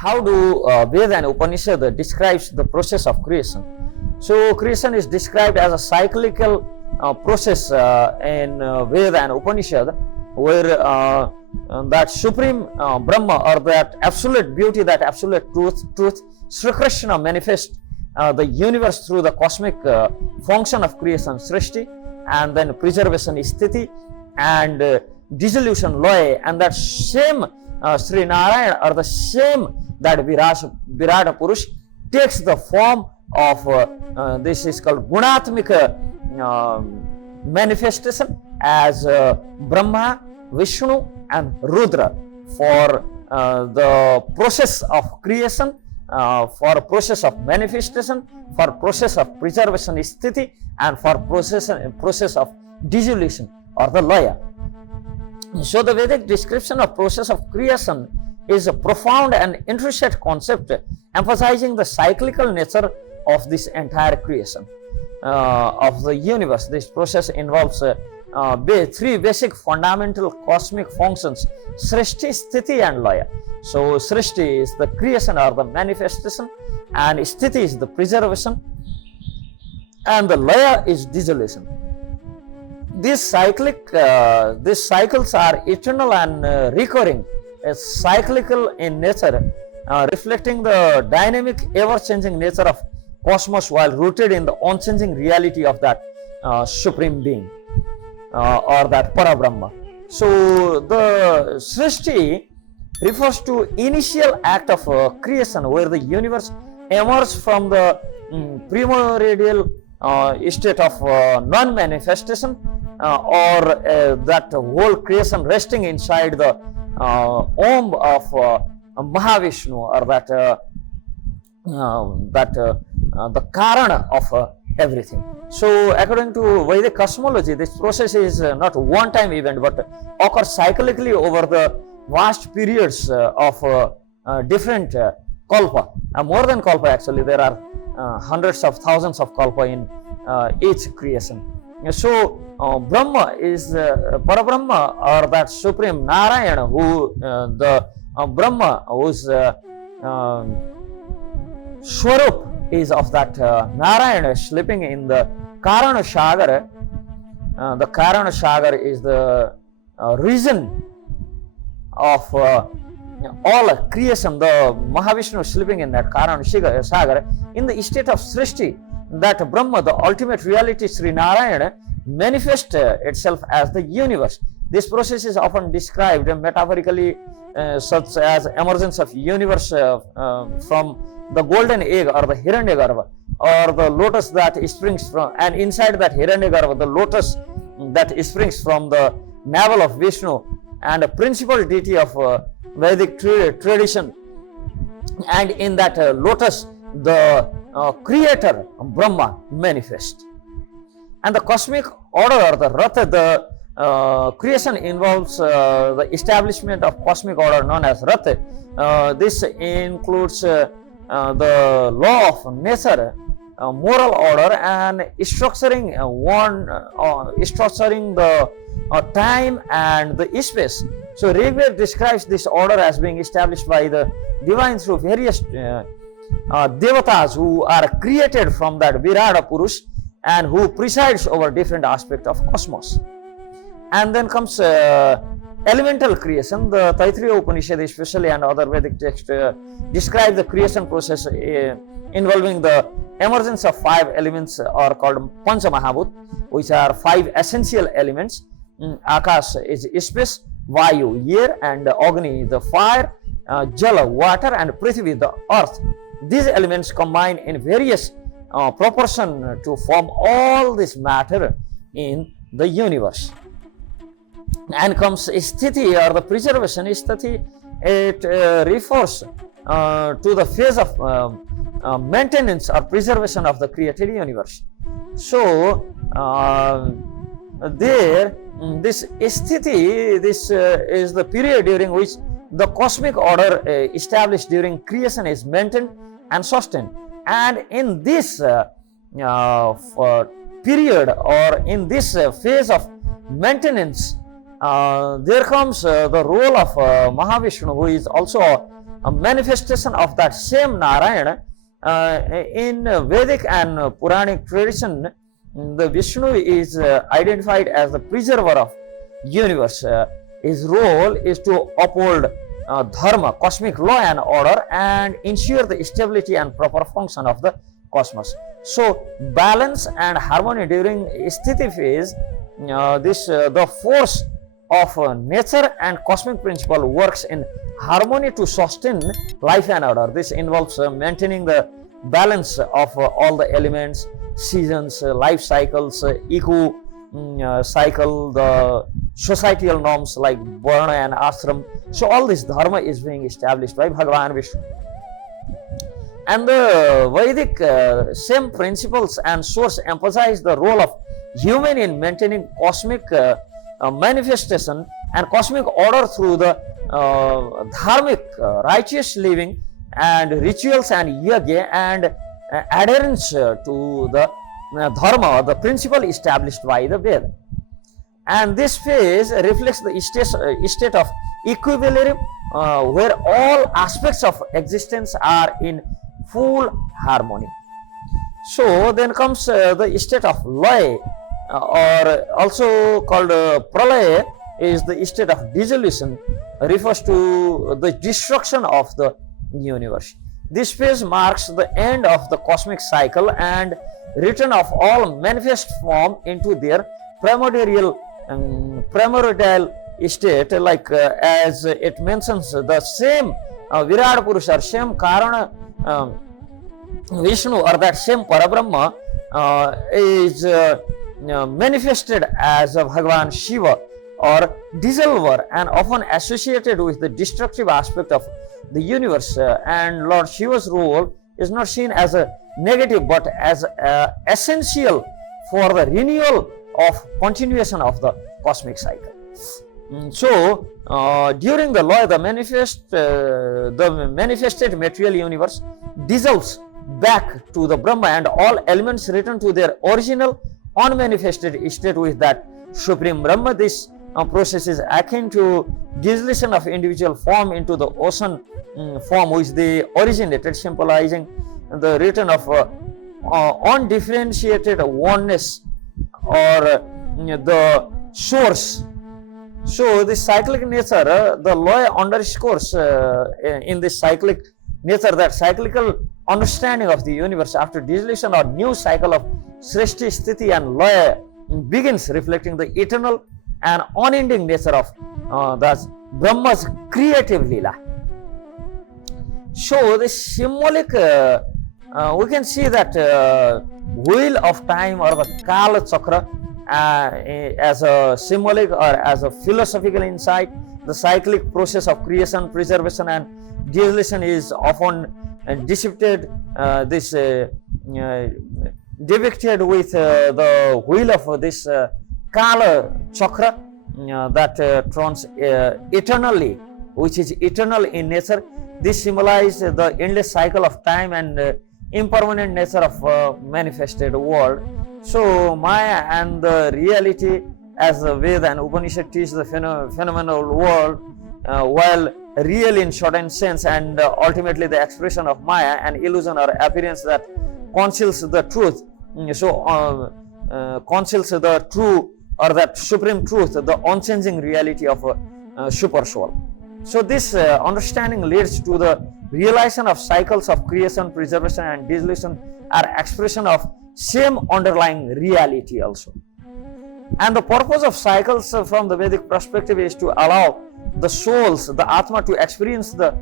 how do Veda and Upanishad describes the process of creation. So creation is described as a cyclical process in Veda and Upanishad, where that supreme Brahma, or that absolute beauty, that absolute truth, Sri Krishna manifests the universe through the cosmic function of creation, Srishti, and then preservation, Sthiti, and dissolution, Laya, and that same Sri Narayana, or the same that Virata Purush, takes the form of this is called Gunatmika manifestation as Brahma, Vishnu, and Rudra for the process of creation, for process of manifestation, for process of preservation, Sthiti, and for process of dissolution, or the Laya. So the Vedic description of process of creation is a profound and intricate concept, emphasizing the cyclical nature of this entire creation of the universe. This process involves three basic fundamental cosmic functions: Srishti, Sthiti, and Laya. So Srishti is the creation or the manifestation, and Sthiti is the preservation, and the Laya is dissolution. These cycles are eternal and recurring, cyclical in nature, reflecting the dynamic, ever-changing nature of cosmos, while rooted in the unchanging reality of that supreme being, or that Parabrahma. So the Srishti refers to initial act of creation, where the universe emerges from the primordial state of non-manifestation, or that whole creation resting inside the womb of Mahavishnu, or the Karana of everything. So according to Vedic cosmology, this process is not a one-time event, but occurs cyclically over the vast periods of different kalpa. More than kalpa, actually, there are hundreds of thousands of kalpa in each creation. So Brahma is Parabrahma, or that supreme Narayana, who the Brahma, whose Swarup is of that Narayana sleeping in the Karana Sagar. The Karana Sagar is the reason of all creation. The Mahavishnu sleeping in that Karana Sagar in the state of Srishti. That Brahma, the ultimate reality, Sri Narayana, manifests itself as the universe. This process is often described metaphorically, such as emergence of universe from the golden egg, or the Hiranyagarbha, or the lotus that springs from, and inside that Hiranyagarbha, the lotus that springs from the navel of Vishnu, and a principal deity of Vedic tradition. And in that lotus, the creator Brahma manifests. And the cosmic order, or the Ratha, the creation involves the establishment of cosmic order known as Ratha. This includes the law of nature, moral order, and structuring structuring the time and the space. So Rigveda describes this order as being established by the divine through various devatas who are created from that Virata Purush, and who presides over different aspects of cosmos. And then comes elemental creation. The Taittiriya Upanishad especially, and other Vedic texts describe the creation process involving the emergence of five elements, are called Pancha Mahabhut, which are five essential elements. Akash is space, Vayu, air, and Agni, the fire, Jala, water, and Prithvi, the earth. These elements combine in various proportion to form all this matter in the universe. And comes Sthiti, or the preservation. Sthiti, it refers to the phase of maintenance or preservation of the created universe. So this Sthiti, this is the period during which the cosmic order established during creation is maintained and sustained. And in this period, or in this phase of maintenance, there comes the role of Mahavishnu, who is also a manifestation of that same Narayana. In Vedic and Puranic tradition, the Vishnu is identified as the preserver of universe. His role is to uphold dharma, cosmic law and order, and ensure the stability and proper function of the cosmos. So balance and harmony during sthiti phase, the force of nature and cosmic principle works in harmony to sustain life and order. This involves maintaining the balance of all the elements, seasons, life cycles, eco cycle, the societal norms like varna and ashram. So all this dharma is being established by Bhagavan Vishnu. And the Vedic same principles and source emphasize the role of human in maintaining cosmic manifestation and cosmic order through the dharmic righteous living and rituals and yajna and adherence to the dharma, the principle established by the Veda. And this phase reflects the state of equilibrium where all aspects of existence are in full harmony. So then comes the state of laya, or also called pralaya, is the state of dissolution, refers to the destruction of the universe. This phase marks the end of the cosmic cycle and return of all manifest form into their primordial state, like as it mentions the same Virat Purusha, same Karana Vishnu, or that same Parabrahma is manifested as Bhagavan Shiva or dissolver and often associated with the destructive aspect of the universe, and Lord Shiva's role is not seen as a negative but as essential for the renewal of continuation of the cosmic cycle. So during the laya, the manifested material universe dissolves back to the Brahma and all elements return to their original unmanifested state with that supreme Brahma. This process is akin to dissolution of individual form into the ocean form which they originated, symbolizing the return of undifferentiated oneness or the source. So the cyclic nature, the laya underscores in this cyclic nature that cyclical understanding of the universe after dissolution or new cycle of Srishti, Sthiti and Laya begins, reflecting the eternal and unending nature of thus Brahma's creative Leela. So the symbolic, we can see that wheel of time or the Kala Chakra as a symbolic or as a philosophical insight. The cyclic process of creation, preservation and dissolution is often depicted depicted with the wheel of this Kala Chakra that turns eternally, which is eternal in nature. This symbolizes the endless cycle of time and impermanent nature of manifested world. So Maya and the reality, as the Veda and Upanishad teach the phenomenal world, while real in shortened sense, and ultimately the expression of Maya, an illusion or appearance that conceals the truth. So conceals the true or that supreme truth, the unchanging reality of super soul. So this understanding leads to the realization of cycles of creation, preservation and dissolution are expression of same underlying reality also. And the purpose of cycles from the Vedic perspective is to allow the souls, the Atma, to experience the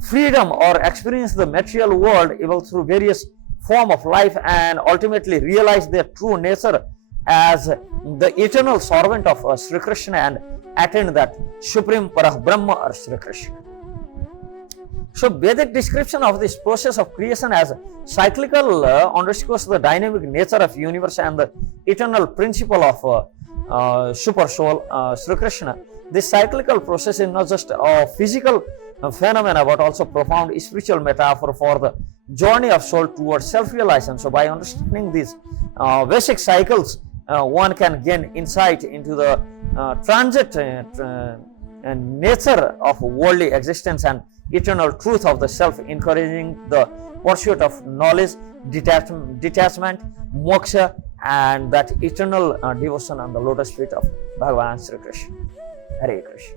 freedom or experience the material world, evolve through various form of life and ultimately realize their true nature as the eternal servant of Sri Krishna and attain that supreme Parabrahma or Sri Krishna. So Vedic description of this process of creation as cyclical underscores the dynamic nature of universe and the eternal principle of super soul Sri Krishna. This cyclical process is not just a physical phenomena but also profound spiritual metaphor for the journey of soul towards self-realization. So by understanding these basic cycles, one can gain insight into the transit and nature of worldly existence and eternal truth of the self, encouraging the pursuit of knowledge, detachment, moksha, and that eternal devotion on the lotus feet of Bhagavan Sri Krishna. Hare Krishna.